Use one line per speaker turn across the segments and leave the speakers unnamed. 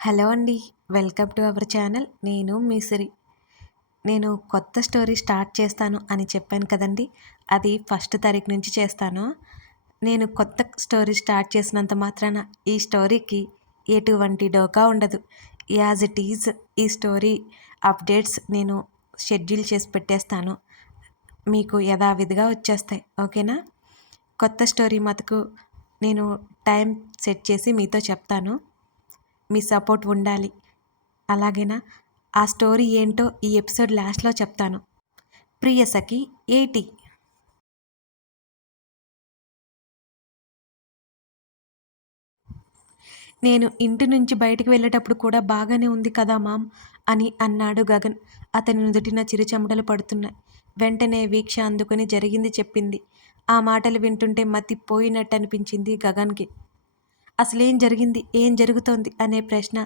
Hello అండి welcome to our channel. నేను మీసిరి. నేను కొత్త స్టోరీ స్టార్ట్ చేస్తాను అని చెప్పాను కదండి. అది ఫస్ట్ తారీఖు నుంచి చేస్తాను. నేను కొత్త స్టోరీ స్టార్ట్ చేసినంత మాత్రాన ఈ స్టోరీకి ఎటువంటి డోకా ఉండదు. యాజ్ ఇట్ ఈజ్ ఈ స్టోరీ అప్డేట్స్ నేను షెడ్యూల్ చేసి పెట్టేస్తాను. మీకు యథావిధిగా వచ్చేస్తాయి. ఓకేనా? కొత్త స్టోరీ మటుకు నేను టైం సెట్ చేసి మీతో చెప్తాను. మీ సపోర్ట్ ఉండాలి. అలాగేనా? ఆ స్టోరీ ఏంటో ఈ ఎపిసోడ్ లాస్ట్లో చెప్తాను. ప్రియసఖి ఏటి? నేను ఇంటి నుంచి బయటికి వెళ్ళేటప్పుడు కూడా బాగానే ఉంది కదా మామ్? అని అన్నాడు గగన్. అతని నుదుటిన చిరుచెమటలు పడుతున్నాయి. వెంటనే వీక్ష అందుకుని జరిగింది చెప్పింది. ఆ మాటలు వింటుంటే మతి పోయినట్టు అనిపించింది గగన్కి. అసలేం జరిగింది? ఏం జరుగుతోంది? అనే ప్రశ్న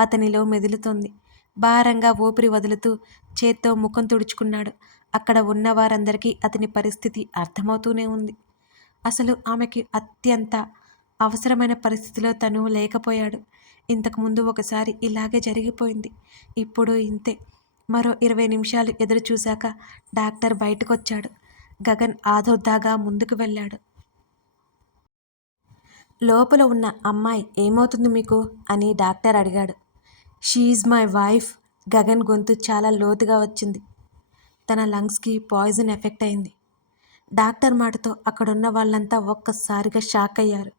అతనిలో మెదులుతోంది. భారంగా ఊపిరి వదులుతూ చేత్తో ముఖం తుడుచుకున్నాడు. అక్కడ ఉన్న వారందరికీ అతని పరిస్థితి అర్థమవుతూనే ఉంది. అసలు ఆమెకి అత్యంత అవసరమైన పరిస్థితిలో తను లేకపోయాడు. ఇంతకుముందు ఒకసారి ఇలాగే జరిగిపోయింది. ఇప్పుడు ఇంతే. మరో ఇరవై నిమిషాలు ఎదురు చూశాక డాక్టర్ బయటకొచ్చాడు. గగన్ ఆదోద్దాగా ముందుకు వెళ్ళాడు. లోపల ఉన్న అమ్మాయి ఏమవుతుంది మీకు? అని డాక్టర్ అడిగాడు. షీఈ్ మై వైఫ్ గగన్ గొంతు చాలా లోతుగా వచ్చింది. తన లంగ్స్కి పాయిజన్ ఎఫెక్ట్ అయింది. డాక్టర్ మాటతో అక్కడున్న వాళ్ళంతా ఒక్కసారిగా షాక్ అయ్యారు.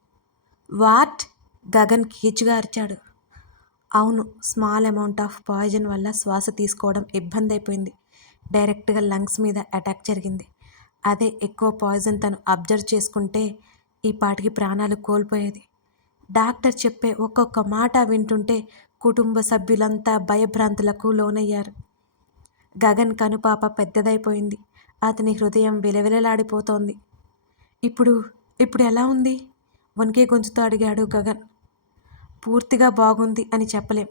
వాట్ గగన్ కీచుగా అరిచాడు. అవును స్మాల్ అమౌంట్ ఆఫ్ పాయిజన్ వల్ల శ్వాస తీసుకోవడం ఇబ్బంది అయిపోయింది. డైరెక్ట్గా లంగ్స్ మీద అటాక్ జరిగింది. అదే ఎక్కువ పాయిజన్ తను అబ్జర్వ్ చేసుకుంటే ఈ పాటికి ప్రాణాలు కోల్పోయేది. డాక్టర్ చెప్పే ఒక్కొక్క మాట వింటుంటే కుటుంబ సభ్యులంతా భయభ్రాంతులకు లోనయ్యారు. గగన్ కనుపాప పెద్దదైపోయింది. అతని హృదయం విలవిలలాడిపోతోంది. ఇప్పుడు ఇప్పుడు ఎలా ఉంది? వనికే గొంతుతో అడిగాడు గగన్. పూర్తిగా బాగుంది అని చెప్పలేం.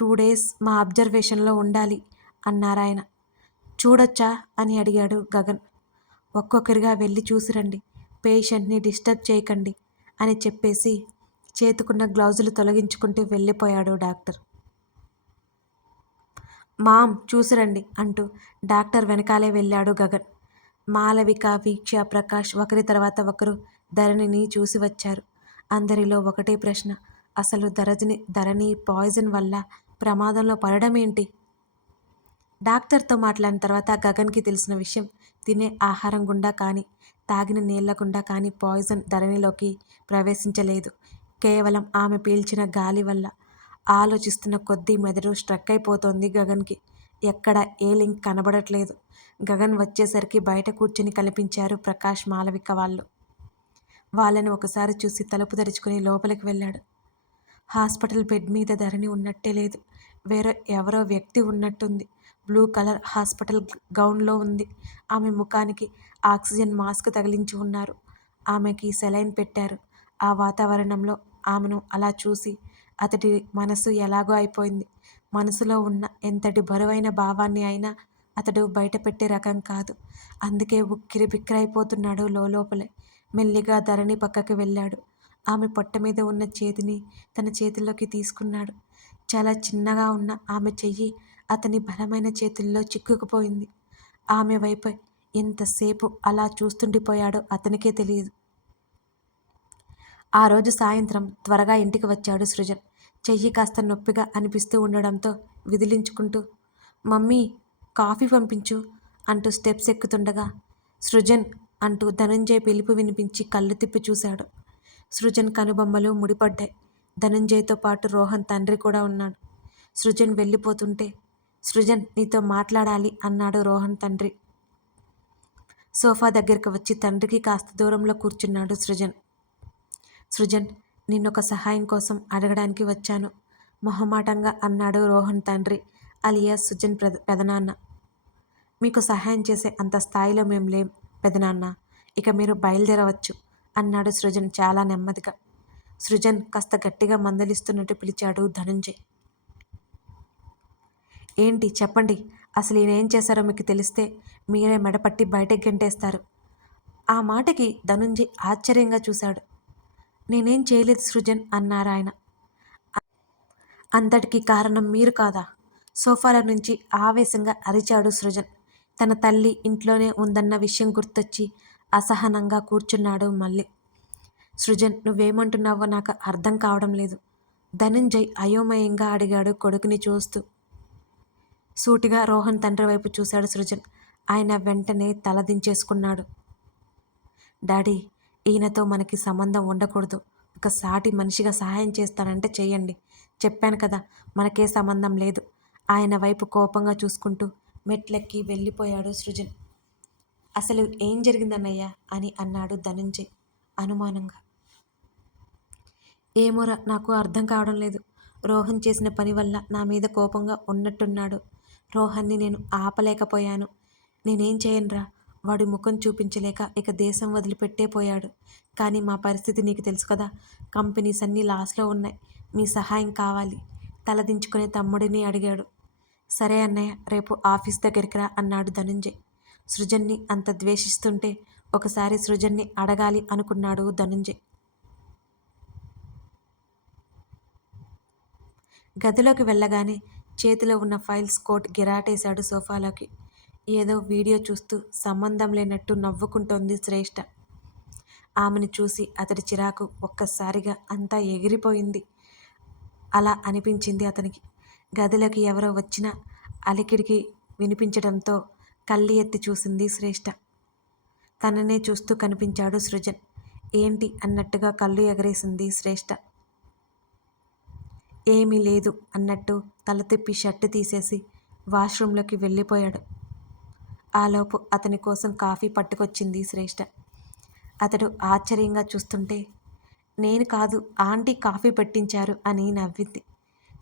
టూ డేస్ మా అబ్జర్వేషన్లో ఉండాలి అన్నారాయన. చూడొచ్చా అని అడిగాడు గగన్. ఒక్కొక్కరిగా వెళ్ళి చూసిరండి. పేషెంట్ని డిస్టర్బ్ చేయకండి అని చెప్పేసి చేతుకున్న గ్లౌజులు తొలగించుకుంటూ వెళ్ళిపోయాడు డాక్టర్. మామ్ చూసిరండి అంటూ డాక్టర్ వెనకాలే వెళ్ళాడు గగన్. మాలవిక వీక్ష ప్రకాష్ ఒకరి తర్వాత ఒకరు ధరణిని చూసి వచ్చారు. అందరిలో ఒకటే ప్రశ్న అసలు ధరని ధరణి పాయిజన్ వల్ల ప్రమాదంలో పడడం ఏంటి డాక్టర్తో మాట్లాడిన తర్వాత గగన్కి తెలిసిన విషయం తినే ఆహారం గుండా కానీ తాగిన నీళ్ళకుండా కానీ పాయిజన్ ధరణిలోకి ప్రవేశించలేదు. కేవలం ఆమె పీల్చిన గాలి వల్ల ఆలోచిస్తున్న కొద్దీ మెదడు స్ట్రక్ అయిపోతోంది గగన్కి. ఎక్కడ ఏ లింక్ కనబడట్లేదు. గగన్ వచ్చేసరికి బయట కూర్చుని కనిపించారు ప్రకాష్ మాలవిక వాళ్ళు. వాళ్ళని ఒకసారి చూసి తలుపు తెరుచుకుని లోపలికి వెళ్ళాడు. హాస్పిటల్ బెడ్ మీద ధరణి ఉన్నట్టే లేదు. వేరే ఎవరో వ్యక్తి ఉన్నట్టుంది. బ్లూ కలర్ హాస్పిటల్ గౌన్లో ఉంది. ఆమె ముఖానికి ఆక్సిజన్ మాస్క్ తగిలించి ఉన్నారు. ఆమెకి సెలైన్ పెట్టారు. ఆ వాతావరణంలో ఆమెను అలా చూసి అతడి మనసు ఎలాగో అయిపోయింది. మనసులో ఉన్న ఎంతటి బరువైన భావాన్ని అయినా అతడు బయటపెట్టే రకం కాదు. అందుకే ఉక్కిరి బిక్కిరైపోతున్నాడు లోపలే మెల్లిగా ధరణి పక్కకి వెళ్ళాడు. ఆమె పొట్ట మీద ఉన్న చేతిని తన చేతిలోకి తీసుకున్నాడు. చాలా చిన్నగా ఉన్న ఆమె చెయ్యి అతని బలమైన చేతుల్లో చిక్కుకుపోయింది. ఆమె వైపు ఎంతసేపు అలా చూస్తుండిపోయాడో అతనికే తెలియదు. ఆ రోజు సాయంత్రం త్వరగా ఇంటికి వచ్చాడు సృజన్. చెయ్యి కాస్త నొప్పిగా అనిపిస్తూ ఉండడంతో విదిలించుకుంటూ మమ్మీ కాఫీ పంపించు అంటూ స్టెప్స్ ఎక్కుతుండగా సృజన్ అంటూ ధనంజయ్ పిలుపు వినిపించి కళ్ళు తిప్పి చూశాడు. సృజన్ కనుబొమ్మలు ముడిపడ్డాయి. ధనంజయ్తో పాటు రోహన్ తండ్రి కూడా ఉన్నాడు. సృజన్ వెళ్ళిపోతుంటే సృజన్ నీతో మాట్లాడాలి అన్నాడు రోహన్ తండ్రి. సోఫా దగ్గరికి వచ్చి తండ్రికి కాస్త దూరంలో కూర్చున్నాడు సృజన్. సృజన్ నిన్నొక సహాయం కోసం అడగడానికి వచ్చాను. మొహమాటంగా అన్నాడు రోహన్ తండ్రి అలియాస్ సుజన్ పెద పెదనాన్న. మీకు సహాయం చేసే అంత స్థాయిలో మేం లేం పెదనాన్న. ఇక మీరు బయలుదేరవచ్చు అన్నాడు సృజన్ చాలా నెమ్మదిగా. సృజన్ కాస్త గట్టిగా మందలిస్తున్నట్టు పిలిచాడు ధనుంజయ్. ఏంటి చెప్పండి అసలు ఈయన ఏం చేశారో మీకు తెలిస్తే మీరే మెడపట్టి బయటకు గెంటేస్తారు. ఆ మాటకి ధనుంజయ్ ఆశ్చర్యంగా చూశాడు. నేనేం చేయలేదు సృజన్ అన్నారు ఆయన. అంతటికి కారణం మీరు కాదా? సోఫాల నుంచి ఆవేశంగా అరిచాడు సృజన్. తన తల్లి ఇంట్లోనే ఉందన్న విషయం గుర్తొచ్చి అసహనంగా కూర్చున్నాడు మళ్ళీ. సృజన్ నువ్వేమంటున్నావో నాకు అర్థం కావడం లేదు. ధనుంజయ్ అయోమయంగా అడిగాడు కొడుకుని చూస్తూ. సూటిగా రోహన్ తండ్రి వైపు చూశాడు సృజన్. ఆయన వెంటనే తలదించేసుకున్నాడు డాడీ ఈయనతో మనకి సంబంధం ఉండకూడదు. ఒక సాటి మనిషిగా సహాయం చేస్తానంటే చేయండి చెప్పాను కదా మనకే సంబంధం లేదు. ఆయన వైపు కోపంగా చూసుకుంటూ మెట్లెక్కి వెళ్ళిపోయాడు సృజన్. అసలు ఏం జరిగిందన్నయ్యా అని అన్నాడు ధనంజయ్ అనుమానంగా. ఏమోరా నాకు అర్థం కావడం లేదు. రోహన్ చేసిన పని వల్ల నా మీద కోపంగా ఉన్నట్టున్నాడు. రోహన్ని నేను ఆపలేకపోయాను. నేనేం చేయనురా? వాడి ముఖం చూపించలేక ఇక దేశం వదిలిపెట్టే పోయాడు. కానీ మా పరిస్థితి నీకు తెలుసు కదా కంపెనీస్ అన్నీ లాస్లో ఉన్నాయి. మీ సహాయం కావాలి. తలదించుకునే తమ్ముడిని అడిగాడు. సరే అన్నయ్య రేపు ఆఫీస్ దగ్గరికి రా అన్నాడు ధనుంజయ్. సృజన్ని అంత ద్వేషిస్తుంటే ఒకసారి సృజన్ని అడగాలి అనుకున్నాడు ధనుంజయ్. గదిలోకి వెళ్ళగానే చేతిలో ఉన్న ఫైల్స్ కోట్ గిరాటేశాడు సోఫాలోకి. ఏదో వీడియో చూస్తూ సంబంధం లేనట్టు నవ్వుకుంటోంది శ్రేష్ఠ ఆమెను చూసి అతడి చిరాకు ఒక్కసారిగా అంతా ఎగిరిపోయింది. అలా అనిపించింది అతనికి. గదిలోకి ఎవరో వచ్చినా అలికిడికి వినిపించడంతో కళ్ళి ఎత్తి చూసింది శ్రేష్ఠ తననే చూస్తూ కనిపించాడు సృజన్. ఏంటి అన్నట్టుగా కళ్ళు ఎగరేసింది శ్రేష్ఠ ఏమీ లేదు అన్నట్టు తల తిప్పి షర్టు తీసేసి వాష్రూంలోకి వెళ్ళిపోయాడు. ఆలోపు అతని కోసం కాఫీ పట్టుకొచ్చింది శ్రేష్ఠ అతడు ఆశ్చర్యంగా చూస్తుంటే నేను కాదు ఆంటీ కాఫీ పెట్టించారు అని నవ్వింది.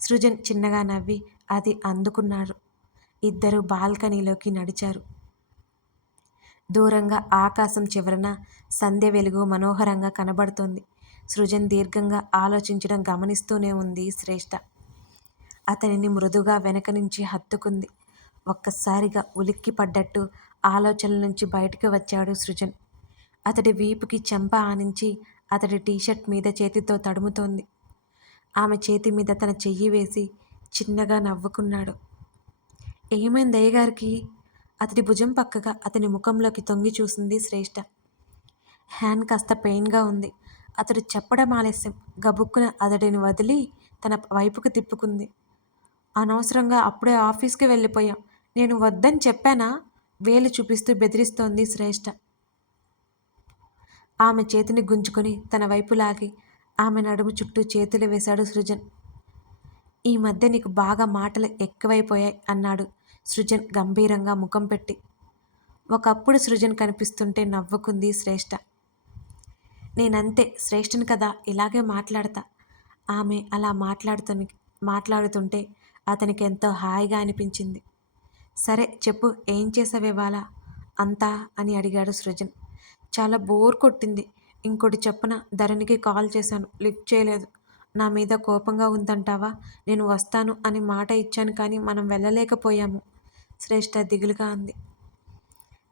సృజన్ చిన్నగా నవ్వి అది అందుకున్నారు. ఇద్దరు బాల్కనీలోకి నడిచారు. దూరంగా ఆకాశం చివరన సంధ్య వెలుగు మనోహరంగా కనబడుతోంది. సృజన్ దీర్ఘంగా ఆలోచించడం గమనిస్తూనే ఉంది శ్రేష్ఠ అతనిని మృదుగా వెనక నుంచి హత్తుకుంది. ఒక్కసారిగా ఉలిక్కి పడ్డట్టు ఆలోచనల నుంచి బయటకు వచ్చాడు సృజన్. అతడి వీపుకి చెంప ఆనించి అతడి టీషర్ట్ మీద చేతితో తడుముతోంది. ఆమె చేతి మీద తన చెయ్యి వేసి చిన్నగా నవ్వుకున్నాడు. ఏమైంది అయ్యగారికి? అతడి భుజం పక్కగా అతని ముఖంలోకి తొంగి చూసింది శ్రేష్ఠ హ్యాండ్ కాస్త పెయిన్గా ఉంది. అతడు చెప్పడం ఆలస్యం. గబుక్కున అతడిని వదిలి తన వైపుకు తిప్పుకుంది. అనవసరంగా అప్పుడే ఆఫీస్కి వెళ్ళిపోయాం. నేను వద్దని చెప్పానా? వేలు చూపిస్తూ బెదిరిస్తోంది శ్రేష్ఠ ఆమె చేతిని గుంజుకొని తన వైపు లాగి ఆమె నడుము చుట్టూ చేతులు వేశాడు సృజన్. ఈ మధ్య నీకు బాగా మాటలు ఎక్కువైపోయాయి అన్నాడు సృజన్ గంభీరంగా ముఖం పెట్టి. ఒకప్పుడు సృజన్ కనిపిస్తుంటే నవ్వుకుంది శ్రేష్ఠ నేనంతే శ్రేష్ఠని కదా ఇలాగే మాట్లాడతా. ఆమె అలా మాట్లాడుతు మాట్లాడుతుంటే అతనికి ఎంతో హాయిగా అనిపించింది. సరే చెప్పు ఏం చేసావేవాలా అంతా అని అడిగాడు సృజన్. చాలా బోర్ కొట్టింది. ఇంకోటి చెప్పున? ధరణికి కాల్ చేశాను. లిఫ్ట్ చేయలేదు. నా మీద కోపంగా ఉందంటావా? నేను వస్తాను అని మాట ఇచ్చాను కానీ మనం వెళ్ళలేకపోయాము. శ్రేష్ఠ దిగులుగా అంది.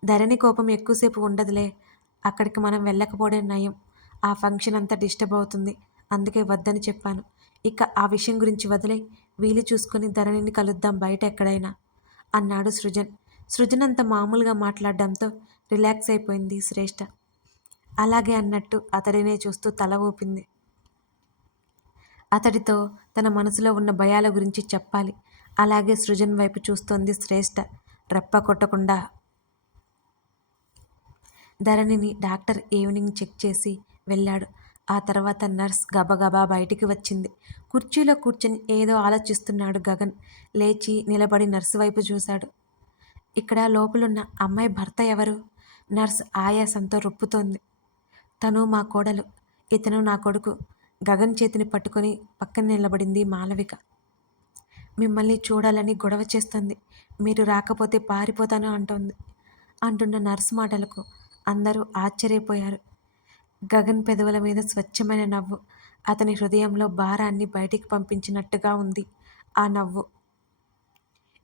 ధరణి కోపం ఎక్కువసేపు ఉండదులే. అక్కడికి మనం వెళ్ళకపోవడం నయం. ఆ ఫంక్షన్ అంతా డిస్టర్బ్ అవుతుంది. అందుకే వద్దని చెప్పాను. ఇక ఆ విషయం గురించి వదిలే. వీలు చూసుకుని ధరణిని కలుద్దాం బయట ఎక్కడైనా అన్నాడు సృజన్. సృజన్ అంత మామూలుగా మాట్లాడడంతో రిలాక్స్ అయిపోయింది శ్రేష్ఠ అలాగే అన్నట్టు అతడినే చూస్తూ తల ఊపింది. అతడితో తన మనసులో ఉన్న భయాల గురించి చెప్పాలి. అలాగే సృజన్ వైపు చూస్తోంది శ్రేష్ఠ రెప్ప కొట్టకుండా ధరణిని డాక్టర్ ఈవినింగ్ చెక్ చేసి వెళ్ళాడు. ఆ తర్వాత నర్స్ గబగబా బయటికి వచ్చింది. కుర్చీలో కూర్చొని ఏదో ఆలోచిస్తున్నాడు గగన్. లేచి నిలబడి నర్సు వైపు చూశాడు. ఇక్కడ లోపలున్న అమ్మాయి భర్త ఎవరు? నర్స్ ఆయాసంతో రొప్పుతోంది. తను మా కోడలు. ఇతను నా కొడుకు. గగన్ చేతిని పట్టుకొని పక్కన నిలబడింది మాలవిక. మిమ్మల్ని చూడాలని గొడవ చేస్తుంది. మీరు రాకపోతే పారిపోతాను అంటోంది. అంటున్న నర్సు మాటలకు అందరూ ఆశ్చర్యపోయారు. గగన్ పెదవుల మీద స్వచ్ఛమైన నవ్వు. అతని హృదయంలో భారాన్ని బయటికి పంపించినట్టుగా ఉంది ఆ నవ్వు.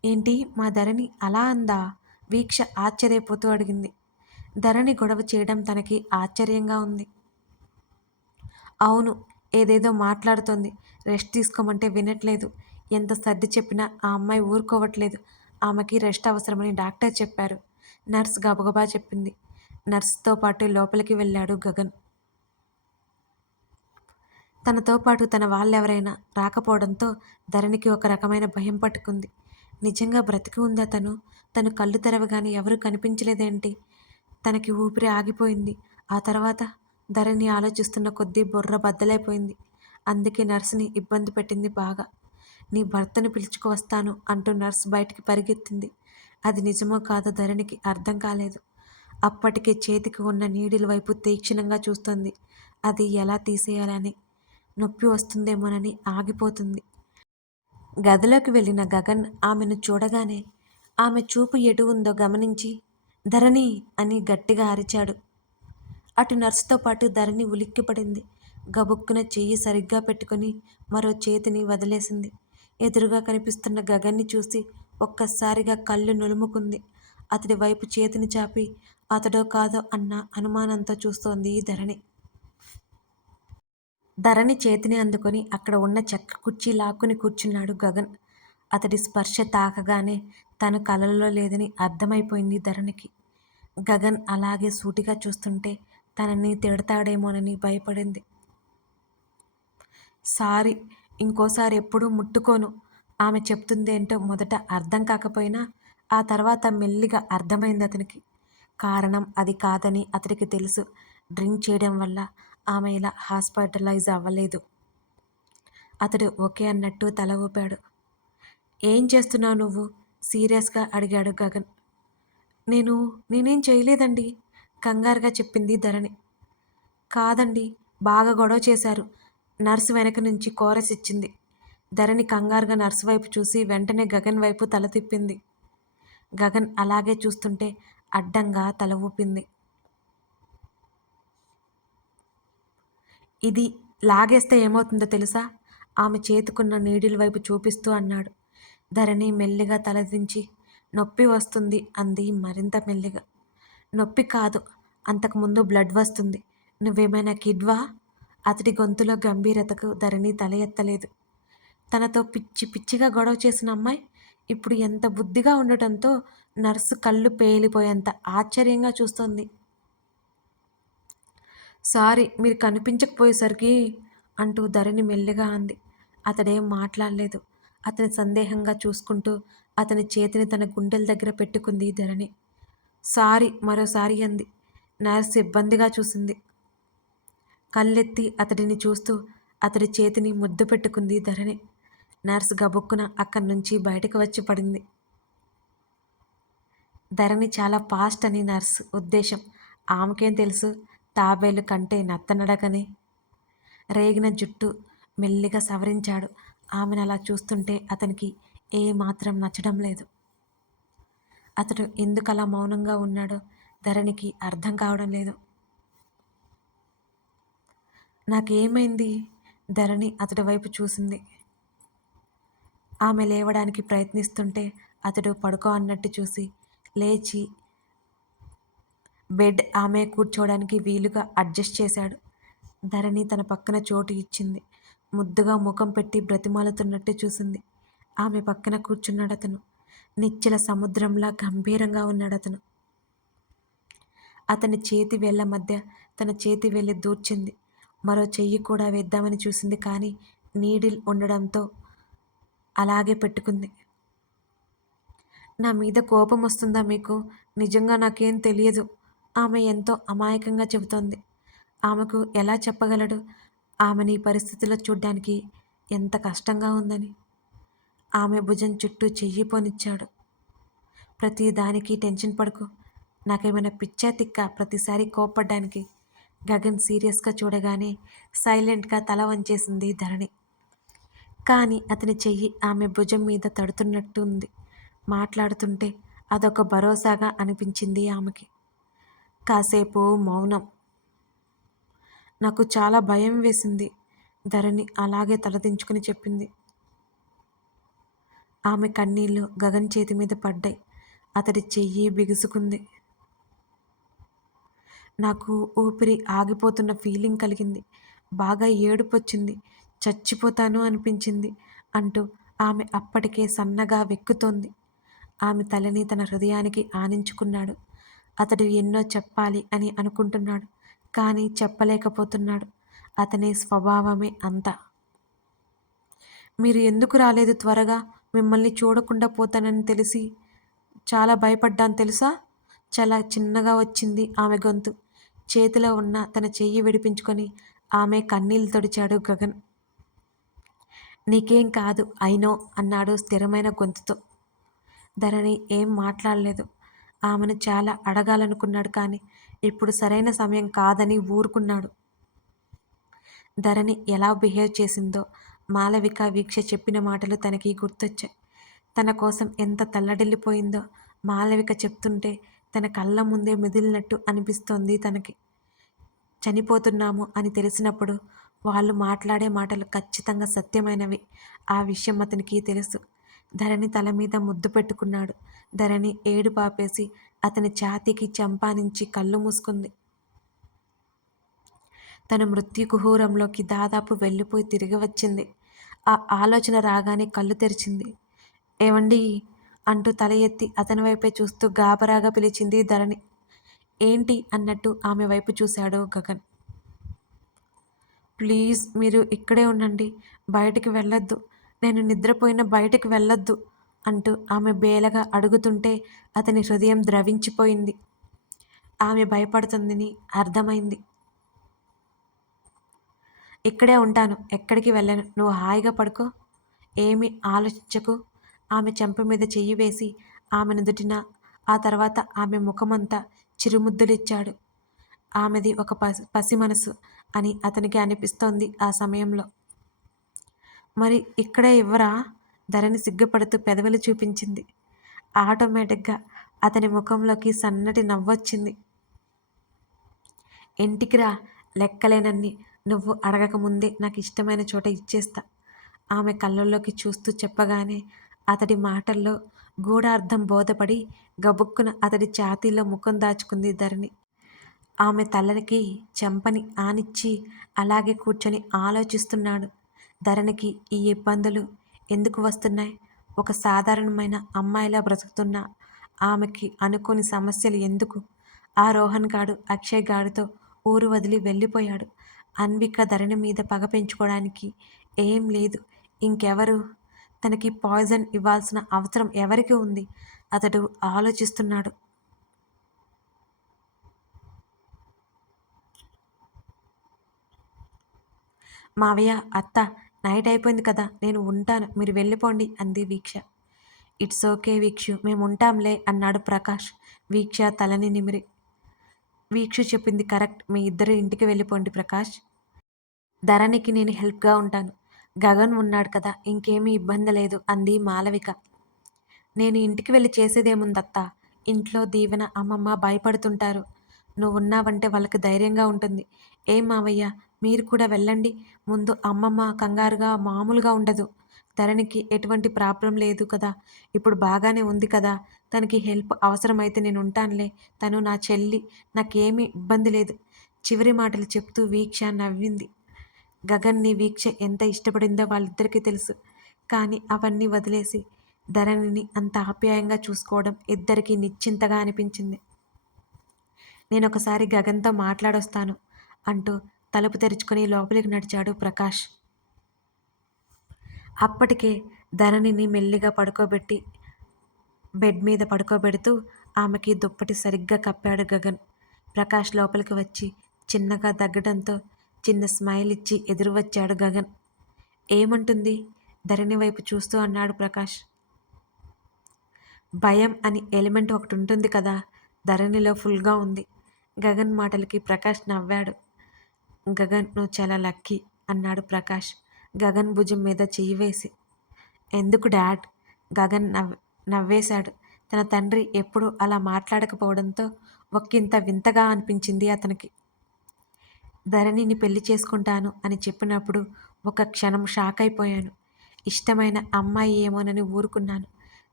ఏంటి మా ధరణి అలా అందా? వీక్ష ఆశ్చర్యపోతూ అడిగింది. ధరణి గొడవ చేయడం తనకి ఆశ్చర్యంగా ఉంది. అవును ఏదేదో మాట్లాడుతోంది. రెస్ట్ తీసుకోమంటే వినట్లేదు. ఎంత సర్ది చెప్పినా ఆ అమ్మాయి ఊరుకోవట్లేదు. ఆమెకి రెస్ట్ అవసరమని డాక్టర్ చెప్పారు. నర్స్ గబగబా చెప్పింది. నర్స్తో పాటు లోపలికి వెళ్ళాడు గగన్. తనతో పాటు తన వాళ్ళెవరైనా రాకపోవడంతో ధరణికి ఒక రకమైన భయం పట్టుకుంది. నిజంగా బ్రతికి ఉందా తను? తను కళ్ళు తెరవగానే ఎవరూ కనిపించలేదేంటి? తనకి ఊపిరి ఆగిపోయింది. ఆ తర్వాత ధరణి ఆలోచిస్తున్న కొద్దీ బుర్ర బద్దలైపోయింది. అందుకే నర్సుని ఇబ్బంది పెట్టింది బాగా. నీ భర్తను పిలుచుకువస్తాను అంటూ నర్స్ బయటికి పరిగెత్తింది. అది నిజమో కాదో ధరణికి అర్థం కాలేదు. అప్పటికే చేతికి ఉన్న నీడిల వైపు తీక్షణంగా చూస్తోంది. అది ఎలా తీసేయాలని నొప్పి వస్తుందేమోనని ఆగిపోతుంది. గదిలోకి వెళ్ళిన గగన్ ఆమెను చూడగానే ఆమె చూపు ఎటు ఉందో గమనించి ధరణి అని గట్టిగా అరిచాడు. అటు నర్సుతో పాటు ధరణి ఉలిక్కిపడింది. గబుక్కున చెయ్యి సరిగ్గా పెట్టుకొని మరో చేతిని వదిలేసింది. ఎదురుగా కనిపిస్తున్న గగన్ని చూసి ఒక్కసారిగా కళ్ళు నులుముకుంది. అతడి వైపు చేతిని చాపి అతడో కాదో అన్న అనుమానంతో చూస్తోంది ఈ ధరణి. ధరణి చేతిని అందుకొని అక్కడ ఉన్న చెక్క కుర్చీ లాక్కుని కూర్చున్నాడు గగన్. అతడి స్పర్శ తాకగానే తను కలలో లేదని అర్థమైపోయింది ధరణికి. గగన్ అలాగే సూటిగా చూస్తుంటే తనని తిడతాడేమోనని భయపడింది. సారీ ఇంకోసారి ఎప్పుడూ ముట్టుకోను. ఆమె చెప్తుందేంటో మొదట అర్థం కాకపోయినా ఆ తర్వాత మెల్లిగా అర్థమైంది అతనికి. కారణం అది కాదని అతనికి తెలుసు. డ్రింక్ చేయడం వల్ల ఆమె ఇలా హాస్పిటలైజ్ అవ్వలేదు. అతడు ఓకే అన్నట్టు తల ఊపాడు. ఏం చేస్తున్నావు నువ్వు? సీరియస్గా అడిగాడు గగన్. నేను నేనేం చేయలేదండి కంగారుగా చెప్పింది ధరణి. కాదండి బాగా గొడవ చేశారు. నర్సు వెనక నుంచి కోరస్ ఇచ్చింది. ధరణి కంగారుగా నర్సు వైపు చూసి వెంటనే గగన్ వైపు తల తిప్పింది. గగన్ అలాగే చూస్తుంటే అడ్డంగా తల ఊపింది. ఇది లాగేస్తే ఏమవుతుందో తెలుసా? ఆమె చేతుకున్న నీడిల వైపు చూపిస్తూ అన్నాడు. ధరణి మెల్లిగా తలదించి నొప్పి వస్తుంది అంది మరింత మెల్లిగా. నొప్పి కాదు అంతకుముందు బ్లడ్ వస్తుంది. నువ్వేమైనా కిడ్వా? అతడి గొంతులో గంభీరతకు ధరణి తల ఎత్తలేదు. తనతో పిచ్చి పిచ్చిగా గొడవ చేసిన అమ్మాయి ఇప్పుడు ఎంత బుద్ధిగా ఉండటంతో నర్సు కళ్ళు పేలిపోయేంత ఆశ్చర్యంగా చూస్తోంది. సారీ మీరు కనిపించకపోయేసరికి అంటూ ధరణి మెల్లిగా అంది. అతడేం మాట్లాడలేదు. అతని సందేహంగా చూసుకుంటూ అతని చేతిని తన గుండెల దగ్గర పెట్టుకుంది ధరణి. సారీ మరోసారి అంది. నర్స్ ఇబ్బందిగా చూసింది. కళ్ళెత్తి అతడిని చూస్తూ అతడి చేతిని ముద్దు పెట్టుకుంది ధరణి. నర్స్ గబుక్కున అక్కడి నుంచి బయటకు వచ్చి పడింది. ధరణి చాలా ఫాస్ట్ అని నర్స్ ఉద్దేశం. ఆమెకేం తెలుసు? తాబేలు కంటే నత్తనడకనే. రేగిన జుట్టు మెల్లిగా సవరించాడు. ఆమెను అలా చూస్తుంటే అతనికి ఏ మాత్రం నచ్చడం లేదు. అతడు ఎందుకు అలా మౌనంగా ఉన్నాడో ధరణికి అర్థం కావడం లేదు. నాకేమైంది? ధరణి అతడి వైపు చూసింది. ఆమె లేవడానికి ప్రయత్నిస్తుంటే అతడు పడుకో అన్నట్టు చూసి లేచి బెడ్ ఆమె కూర్చోవడానికి వీలుగా అడ్జస్ట్ చేశాడు. ధరణి తన పక్కన చోటు ఇచ్చింది. ముద్దుగా ముఖం పెట్టి బ్రతిమాలుతున్నట్టు చూసింది. ఆమె పక్కన కూర్చున్నాడు అతను నిచ్చెల సముద్రంలా గంభీరంగా ఉన్నాడు అతను అతని చేతి వేళ్ళ మధ్య తన చేతి వెళ్ళి దూర్చింది. మరో చెయ్యి కూడా వేద్దామని చూసింది కానీ నీడిల్ ఉండడంతో అలాగే పెట్టుకుంది. నా మీద కోపం వస్తుందా మీకు? నిజంగా నాకేం తెలియదు. ఆమె ఎంతో అమాయకంగా చెబుతోంది. ఆమెకు ఎలా చెప్పగలడు? ఆమెని పరిస్థితిలో చూడ్డానికి ఎంత కష్టంగా ఉందని. ఆమె భుజం చుట్టూ చెయ్యి పోనిచ్చాడు. ప్రతి దానికి టెన్షన్ పడుకో. నాకేమైనా పిచ్చా తిక్క ప్రతిసారి కోప్పడ్డానికి గగన్ సీరియస్గా చూడగానే సైలెంట్గా తల వంచేసింది ధరణి. కానీ అతని చెయ్యి ఆమె భుజం మీద తడుతున్నట్టు ఉంది మాట్లాడుతుంటే అదొక భరోసాగా అనిపించింది ఆమెకి. కాసేపు మౌనం. నాకు చాలా భయం వేసింది. ధరణి అలాగే తలదించుకుని చెప్పింది. ఆమె కన్నీళ్ళు గగన్ చేతి మీద పడ్డాయి. అతడి చెయ్యి బిగుసుకుంది. నాకు ఊపిరి ఆగిపోతున్న ఫీలింగ్ కలిగింది. బాగా ఏడుపొచ్చింది. చచ్చిపోతాను అనిపించింది అంటూ ఆమె అప్పటికే సన్నగా వెక్కుతోంది. ఆమె తలని తన హృదయానికి ఆనించుకున్నాడు. అతడు ఎన్నో చెప్పాలి అని అనుకుంటున్నాడు కానీ చెప్పలేకపోతున్నాడు. అతని స్వభావమే అంత. మీరు ఎందుకు రాలేదు త్వరగా? మిమ్మల్ని చూడకుండా పోతానని తెలిసి చాలా భయపడ్డాను తెలుసా? చాలా చిన్నగా వచ్చింది ఆమె గొంతు. చేతిలో ఉన్న తన చెయ్యి విడిపించుకొని ఆమె కన్నీళ్ళు తొడిచాడు గగన్. నీకేం కాదు అయినో అన్నాడు స్థిరమైన గొంతుతో. ధరణి ఏం మాట్లాడలేదు. ఆమెను చాలా అడగాలనుకున్నాడు కానీ ఇప్పుడు సరైన సమయం కాదని ఊరుకున్నాడు. ధరణి ఎలా బిహేవ్ చేసిందో మాలవిక వీక్ష చెప్పిన మాటలు తనకి గుర్తొచ్చాయి. తన కోసం ఎంత తల్లడిల్లిపోయిందో మాలవిక చెప్తుంటే తన కళ్ళ ముందే మెదిలినట్టు అనిపిస్తోంది తనకి. చనిపోతున్నాము అని తెలిసినప్పుడు వాళ్ళు మాట్లాడే మాటలు ఖచ్చితంగా సత్యమైనవి. ఆ విషయం అతనికి తెలుసు. ధరణి తల మీద ముద్దు పెట్టుకున్నాడు. ధరణి ఏడు పాపేసి అతని ఛాతీకి చంపానించి కళ్ళు మూసుకుంది. తన మృత్యు కుహూరంలోకి దాదాపు వెళ్ళిపోయి తిరిగి వచ్చింది. ఆ ఆలోచన రాగానే కళ్ళు తెరిచింది. ఏమండి అంటూ తల ఎత్తి అతని వైపే చూస్తూ గాబరాగా పిలిచింది ధరణి. ఏంటి? అన్నట్టు ఆమె వైపు చూశాడు గగన్. ప్లీజ్ మీరు ఇక్కడే ఉండండి. బయటికి వెళ్ళొద్దు. నేను నిద్రపోయిన బయటికి వెళ్ళొద్దు అంటూ ఆమె బేలగా అడుగుతుంటే అతని హృదయం ద్రవించిపోయింది. ఆమె భయపడుతుందని అర్థమైంది. ఇక్కడే ఉంటాను ఎక్కడికి వెళ్ళను నువ్వు హాయిగా పడుకో ఏమి ఆలోచించకు ఆమె చెంప మీద చెయ్యి వేసి ఆమెను దుటిన ఆ తర్వాత ఆమె ముఖమంతా చిరుముద్దులిచ్చాడు. ఆమెది ఒక పసి పసి మనసు అని అతనికి అనిపిస్తోంది ఆ సమయంలో. మరి ఇక్కడే ఇవ్వరా? ధరణి సిగ్గుపడుతూ పెదవులు చూపించింది. ఆటోమేటిక్గా అతని ముఖంలోకి సన్నటి నవ్వొచ్చింది. ఇంటికి రా లెక్కలేనన్ని. నువ్వు అడగకముందే నాకు ఇష్టమైన చోట ఇచ్చేస్తా. ఆమె కళ్ళల్లోకి చూస్తూ చెప్పగానే అతడి మాటల్లో గూఢార్థం బోధపడి గబుక్కున అతడి ఛాతీలో ముఖం దాచుకుంది ధరణి. ఆమె తలకి చెంపని ఆనిచ్చి అలాగే కూర్చొని ఆలోచిస్తున్నాడు. ధరణికి ఈ ఇబ్బందులు ఎందుకు వస్తున్నాయి? ఒక సాధారణమైన అమ్మాయిలా బ్రతుకుతున్న ఆమెకి అనుకోని సమస్యలు ఎందుకు? ఆ రోహన్ గాడు అక్షయ్ గాడితో ఊరు వదిలి వెళ్ళిపోయాడు. అన్విక ధరణి మీద పగ పెంచుకోవడానికి ఏం లేదు. ఇంకెవరు? తనకి పాయిజన్ ఇవ్వాల్సిన అవసరం ఎవరికి ఉంది? అతడు ఆలోచిస్తున్నాడు. మావయ్య అత్త నైట్ అయిపోయింది కదా నేను ఉంటాను. మీరు వెళ్ళిపోండి అంది వీక్ష. ఇట్స్ ఓకే వీక్షు మేము ఉంటాంలే అన్నాడు ప్రకాష్. వీక్ష తలని నిమిరి. వీక్షు చెప్పింది కరెక్ట్ మీ ఇద్దరు ఇంటికి వెళ్ళిపోండి ప్రకాష్. ధరణికి నేను హెల్ప్గా ఉంటాను. గగన్ ఉన్నాడు కదా ఇంకేమీ ఇబ్బంది లేదు అంది మాలవిక. నేను ఇంటికి వెళ్ళి చేసేదేముందత్త? ఇంట్లో దీవెన అమ్మమ్మ భయపడుతుంటారు. నువ్వు ఉన్నావంటే వాళ్ళకి ధైర్యంగా ఉంటుంది. ఏం మావయ్య మీరు కూడా వెళ్ళండి. ముందు అమ్మమ్మ కంగారుగా మామూలుగా ఉండదు. ధరణికి ఎటువంటి ప్రాబ్లం లేదు కదా. ఇప్పుడు బాగానే ఉంది కదా. తనకి హెల్ప్ అవసరమైతే నేను ఉంటానులే. తను నా చెల్లి. నాకేమీ ఇబ్బంది లేదు. చివరి మాటలు చెప్తూ వీక్ష నవ్వింది. గగన్ని వీక్ష ఎంత ఇష్టపడిందో వాళ్ళిద్దరికీ తెలుసు. కానీ అవన్నీ వదిలేసి ధరణిని అంత ఆప్యాయంగా చూసుకోవడం ఇద్దరికీ నిశ్చింతగా అనిపించింది. నేను ఒకసారి గగన్తో మాట్లాడొస్తాను అంటూ తలుపు తెరుచుకొని లోపలికి నడిచాడు ప్రకాష్. అప్పటికే ధరణిని మెల్లిగా పడుకోబెట్టి బెడ్ మీద పడుకోబెడుతూ ఆమెకి దుప్పటి సరిగ్గా కప్పాడు గగన్. ప్రకాష్ లోపలికి వచ్చి చిన్నగా దగ్గడంతో చిన్న స్మైల్ ఇచ్చి ఎదురు వచ్చాడు గగన్. ఏమంటుంది? ధరణి వైపు చూస్తూ అన్నాడు ప్రకాష్. భయం అని ఎలిమెంట్ ఒకటి ఉంటుంది కదా ధరణిలో ఫుల్గా ఉంది. గగన్ మాటలకి ప్రకాష్ నవ్వాడు. గగన్ నువ్వు చాలా లక్కీ అన్నాడు ప్రకాష్. గగన్ భుజం మీద చెయ్యి వేసి. ఎందుకు డాడ్? గగన్ నవ్ నవ్వేశాడు. తన తండ్రి ఎప్పుడూ అలా మాట్లాడకపోవడంతో ఒక్కింత వింతగా అనిపించింది అతనికి. ధరణిని పెళ్ళి చేసుకుంటాను అని చెప్పినప్పుడు ఒక క్షణం షాక్ అయిపోయాను. ఇష్టమైన అమ్మాయి ఏమోనని ఊరుకున్నాను.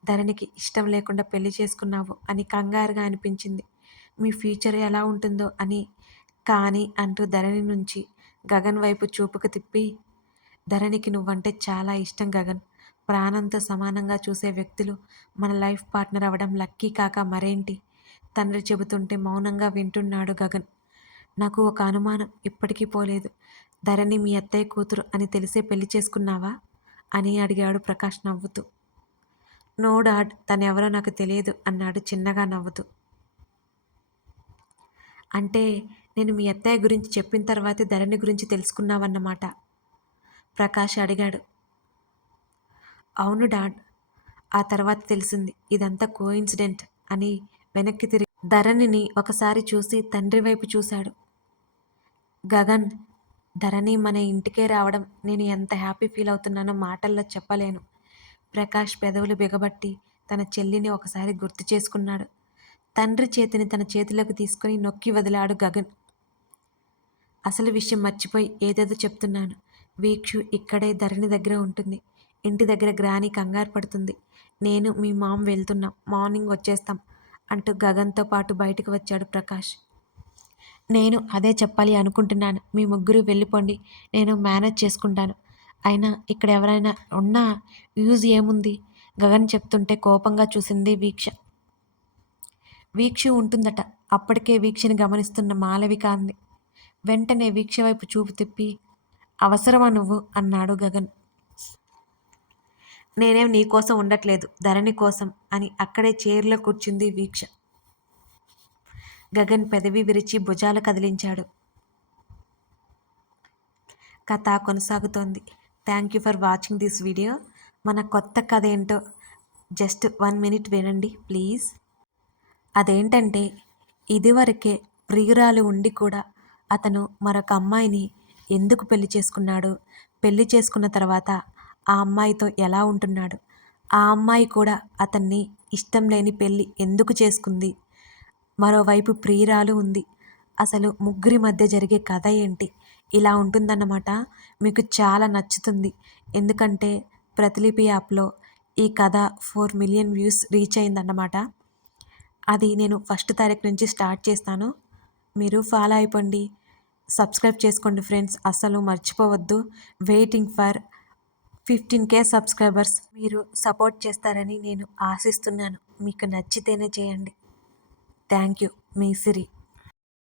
ధరణికి ఇష్టం లేకుండా పెళ్ళి చేసుకున్నావు అని కంగారుగా అనిపించింది. మీ ఫ్యూచర్ ఎలా ఉంటుందో అని కానీ అంటూ ధరణి నుంచి గగన్ వైపు చూపుకు తిప్పి ధరణికి నువ్వంటే చాలా ఇష్టం గగన్. ప్రాణంతో సమానంగా చూసే వ్యక్తులు మన లైఫ్ పార్ట్నర్ అవ్వడం లక్కీ కాక మరేంటి? తండ్రి చెబుతుంటే మౌనంగా వింటున్నాడు గగన్. నాకు ఒక అనుమానం ఇప్పటికీ పోలేదు. ధరణి మీ అత్తయ్య కూతురు అని తెలిసే పెళ్ళి చేసుకున్నావా? అని అడిగాడు ప్రకాష్ నవ్వుతూ. నో డాడ్ తనెవరో నాకు తెలియదు అన్నాడు చిన్నగా నవ్వుతూ. అంటే నేను మీ అత్తయ్య గురించి చెప్పిన తర్వాతే ధరణి గురించి తెలుసుకున్నావన్నమాట. ప్రకాష్ అడిగాడు. అవును డాడ్ ఆ తర్వాత తెలిసింది. ఇదంతా కోఇన్సిడెంట్ అని వెనక్కి తిరిగి ధరణిని ఒకసారి చూసి తండ్రి వైపు చూశాడు. గగన్ ధరణి మన ఇంటికే రావడం నేను ఎంత హ్యాపీ ఫీల్ అవుతున్నానో మాటల్లో చెప్పలేను. ప్రకాష్ పెదవులు బిగబట్టి తన చెల్లిని ఒకసారి గుర్తు చేసుకున్నాడు. తండ్రి చేతిని తన చేతిలోకి తీసుకొని నొక్కి వదిలాడు గగన్. అసలు విషయం మర్చిపోయి ఏదేదో చెప్తున్నాను. వీక్షు ఇక్కడే ధరణి దగ్గర ఉంటుంది. ఇంటి దగ్గర గ్రాని కంగారు పడుతుంది. నేను మీ మామ్ వెళ్తున్నాం. మార్నింగ్ వచ్చేస్తాం అంటూ గగన్తో పాటు బయటకు వచ్చాడు ప్రకాష్. నేను అదే చెప్పాలి అనుకుంటున్నాను. మీ ముగ్గురు వెళ్ళిపోండి. నేను మేనేజ్ చేసుకుంటాను. అయినా ఇక్కడ ఎవరైనా ఉన్నా యూజ్ ఏముంది? గగన్ చెప్తుంటే కోపంగా చూసింది వీక్ష. వీక్ష ఉంటుందట. అప్పటికే వీక్షని గమనిస్తున్న మాలవిక అంది. వెంటనే వీక్ష వైపు చూపు తిప్పి అవసరమా నువ్వు? అన్నాడు గగన్. నేనేం నీకోసం ఉండట్లేదు ధరణి కోసం అని అక్కడే చైర్లో కూర్చుంది వీక్ష. గగన్ పెదవి విరిచి భుజాలు కదిలించాడు. కథ కొనసాగుతోంది. Thank you for watching this video మన కొత్త కథ ఏంటో జస్ట్ వన్ మినిట్ వినండి ప్లీజ్ అదేంటంటే ఇదివరకే ప్రియురాలు ఉండి కూడా అతను మరొక అమ్మాయిని ఎందుకు పెళ్ళి చేసుకున్నాడు? పెళ్ళి చేసుకున్న తర్వాత ఆ అమ్మాయితో ఎలా ఉంటున్నాడు? ఆ అమ్మాయి కూడా అతన్ని ఇష్టం లేని పెళ్ళి ఎందుకు చేసుకుంది? మరోవైపు ప్రియురాలు ఉంది. అసలు ముగ్గురి మధ్య జరిగే కథ ఏంటి? ఇలా ఉంటుందన్నమాట. మీకు చాలా నచ్చుతుంది. ఎందుకంటే ప్రతిలిపి యాప్లో ఈ కథ ఫోర్ మిలియన్ వ్యూస్ రీచ్ అయిందన్నమాట. అది నేను ఫస్ట్ తారీఖు నుంచి స్టార్ట్ చేస్తాను. మీరు ఫాలో అయిపోండి. సబ్స్క్రైబ్ చేసుకోండి ఫ్రెండ్స్. అసలు మర్చిపోవద్దు. Waiting for fifteen K subscribers మీరు సపోర్ట్ చేస్తారని నేను ఆశిస్తున్నాను. మీకు నచ్చితేనే చేయండి. Thank you. Me Siri.